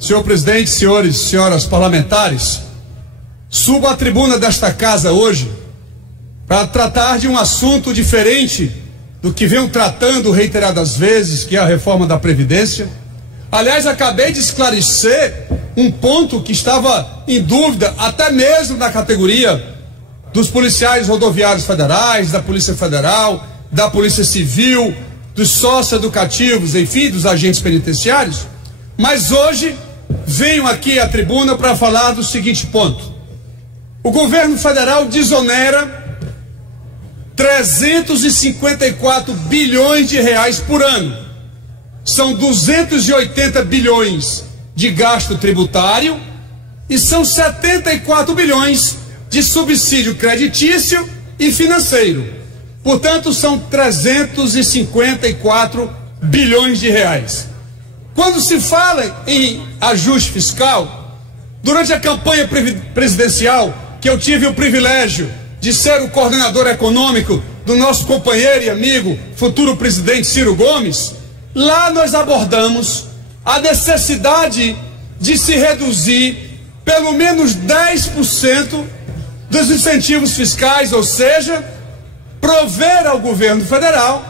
Senhor presidente, senhores e senhoras parlamentares, subo à tribuna desta casa hoje para tratar de um assunto diferente do que venho tratando reiteradas vezes, que é a reforma da Previdência. Aliás, acabei de esclarecer um ponto que estava em dúvida, até mesmo na categoria dos policiais rodoviários federais, da Polícia Federal, da Polícia Civil, dos socioeducativos, enfim, dos agentes penitenciários. Mas hoje venho aqui à tribuna para falar do seguinte ponto: o governo federal desonera 354 bilhões de reais por ano. São 280 bilhões de gasto tributário e são 74 bilhões de subsídio creditício e financeiro. Portanto, são 354 bilhões de reais. Quando se fala em ajuste fiscal, durante a campanha presidencial, que eu tive o privilégio de ser o coordenador econômico do nosso companheiro e amigo, futuro presidente Ciro Gomes, lá nós abordamos a necessidade de se reduzir pelo menos 10% dos incentivos fiscais, ou seja, prover ao governo federal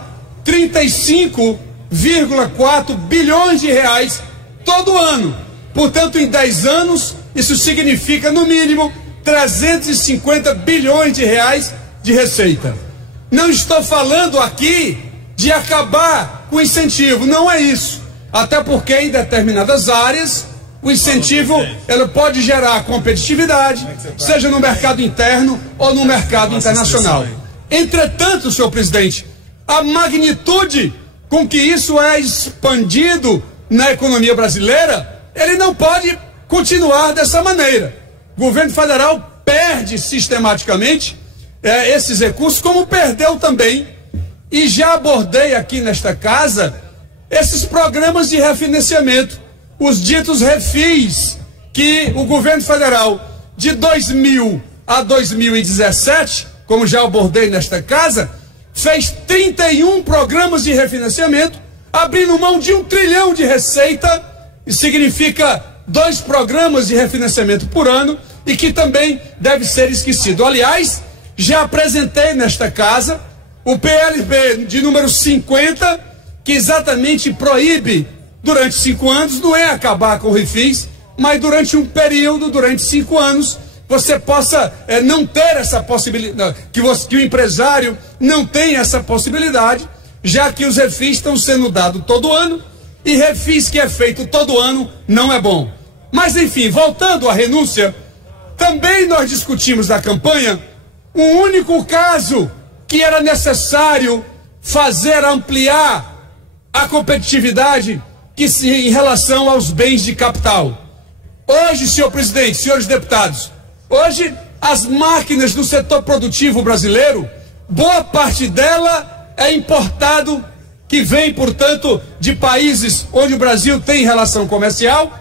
35,4 bilhões de reais todo ano. Portanto, em 10 anos, isso significa, no mínimo, 350 bilhões de reais de receita. Não estou falando aqui de acabar com o incentivo, não é isso. Até porque em determinadas áreas o incentivo ele pode gerar competitividade, seja no mercado interno ou no mercado internacional. Entretanto, senhor presidente, a magnitude com que isso é expandido na economia brasileira, ele não pode continuar dessa maneira. O governo federal perde sistematicamente esses recursos, como perdeu também, e já abordei aqui nesta casa, esses programas de refinanciamento, os ditos refis, que o governo federal, de 2000 a 2017, como já abordei nesta casa, fez 31 programas de refinanciamento, abrindo mão de 1 trilhão de receita, e significa 2 programas de refinanciamento por ano, e que também deve ser esquecido. Aliás, já apresentei nesta casa o PLB de número 50, que exatamente proíbe, durante 5 anos, não é acabar com o refis, mas durante um período, durante 5 anos, você possa não ter essa possibilidade, que o empresário não tenha essa possibilidade, já que os refis estão sendo dados todo ano, e refis que é feito todo ano não é bom. Mas enfim, voltando à renúncia, também nós discutimos na campanha um único caso que era necessário fazer ampliar a competitividade em relação aos bens de capital. Hoje, senhor presidente, senhores deputados, hoje as máquinas do setor produtivo brasileiro, boa parte dela é importado, que vem, portanto, de países onde o Brasil tem relação comercial,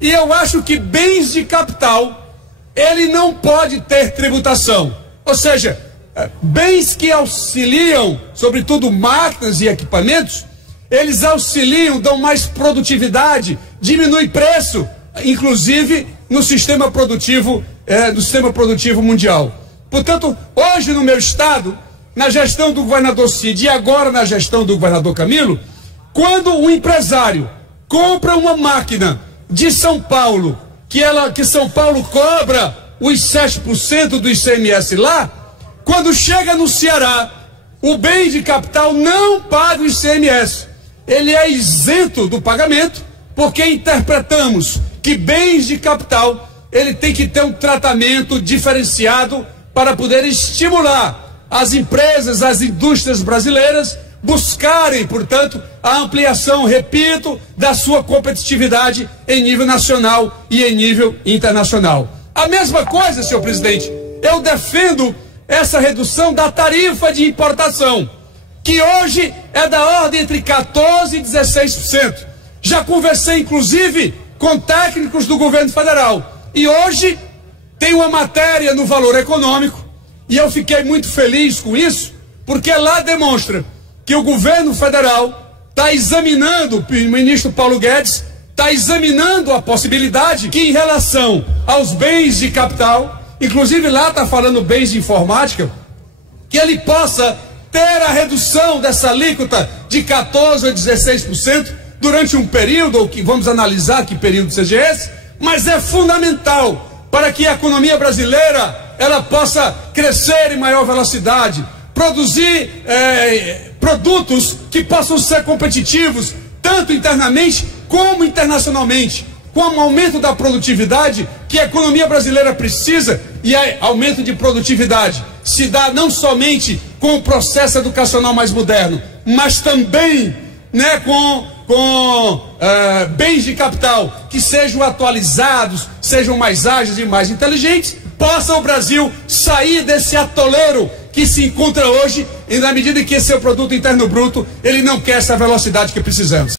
e eu acho que bens de capital, ele não pode ter tributação. Ou seja, bens que auxiliam, sobretudo máquinas e equipamentos, eles auxiliam, dão mais produtividade, diminui preço, inclusive no sistema produtivo mundial. Portanto, hoje no meu estado, na gestão do governador Cid e agora na gestão do governador Camilo, quando um empresário compra uma máquina de São Paulo, que São Paulo cobra os 7% do ICMS lá, quando chega no Ceará, o bem de capital não paga o ICMS. Ele é isento do pagamento, porque interpretamos que bens de capital, ele tem que ter um tratamento diferenciado para poder estimular as empresas, as indústrias brasileiras buscarem, portanto, a ampliação, repito, da sua competitividade em nível nacional e em nível internacional. A mesma coisa, senhor presidente, eu defendo essa redução da tarifa de importação, que hoje é da ordem entre 14% e 16%. Já conversei, inclusive, com técnicos do governo federal. E hoje tem uma matéria no Valor Econômico, e eu fiquei muito feliz com isso, porque lá demonstra que o governo federal está examinando, o ministro Paulo Guedes está examinando a possibilidade que, em relação aos bens de capital, inclusive lá está falando bens de informática, que ele possa ter a redução dessa alíquota de 14% a 16% durante um período, ou que vamos analisar que período seja esse, mas é fundamental para que a economia brasileira ela possa crescer em maior velocidade, produzir produtos que possam ser competitivos, tanto internamente como internacionalmente, com o aumento da produtividade que a economia brasileira precisa. E aumento de produtividade se dá não somente com o processo educacional mais moderno, mas também, né, com bens de capital que sejam atualizados, sejam mais ágeis e mais inteligentes, possa o Brasil sair desse atoleiro que se encontra hoje, e na medida em que seu produto interno bruto ele não quer essa velocidade que precisamos.